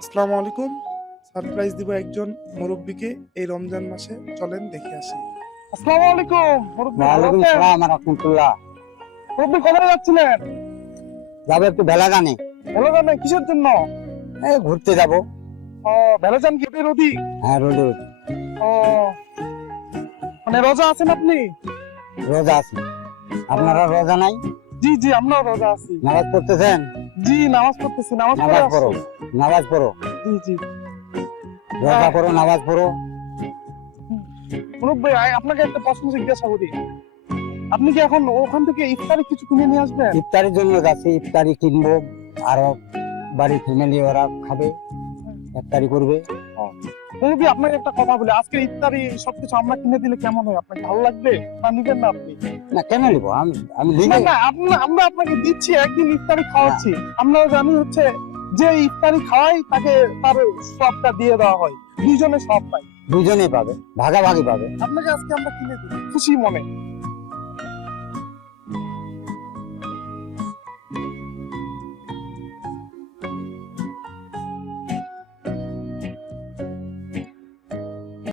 আসসালামু আলাইকুম। সারপ্রাইজ দিব একজন মুরব্বীকে এই রমজান মাসে, চলেন দেখে আসি। আসসালামু আলাইকুম মুরব্বী, ভালো ওয়ালাইকুম আছেন? সালাম রাহমাতুল্লাহ। মুরব্বী কোথায় যাচ্ছিলেন? যাবো একটু বেলাগানে। ভেলোজানে কিসের জন্য? এই ঘুরতে যাব। ও, ভেলোজান কি রোদি? হ্যাঁ রোদে ও, মানে রোজা আছেন আপনি? রোজা আছি। আপনারা রোজা নাই? জি জি, আমরাও রোজা আছি। নামাজ পড়তেছেন? জি, নামাজ পড়তেছি, নামাজ পড়ে নামাজ পড়ো, আসছি। নামাজ পড়ো, জি জি। রোজা করো, নামাজ পড়ো। মুরব্বী, আপনাকে একটা প্রশ্ন জিজ্ঞাসা করি। আপনি কি এখন ওখান থেকে ইফতারি কিছু কিনে নিয়ে আসবেন? ইফতারির জন্য যাচ্ছি, ইফতারি কিনবো, আরো বাড়ির ফ্যামিলি ওরা খাবে, ইফতারি করবে। মুরব্বী, আপনাকে একটা কথা বলি, আজকে ইফতারি সবকিছু আমরা কিনে দিলে কেমন হয়? আপনাকে ভালো লাগবে না নিবেন না আপনি? না কেন নিবো আমি, আমি না লিখে না, আমরা আপনাকে দিচ্ছি, একদিন ইফতারি খাওয়াচ্ছি। আমরা জানি হচ্ছে যে ইফতারি খাওয়াই তাকে তার সবটা দিয়ে দেওয়া হয়, দুইজনে সব পাই। দুজনেই পাবে, ভাগাভাগি পাবে। আপনাকে আজকে আমরা কিনে দিই খুশি মনে।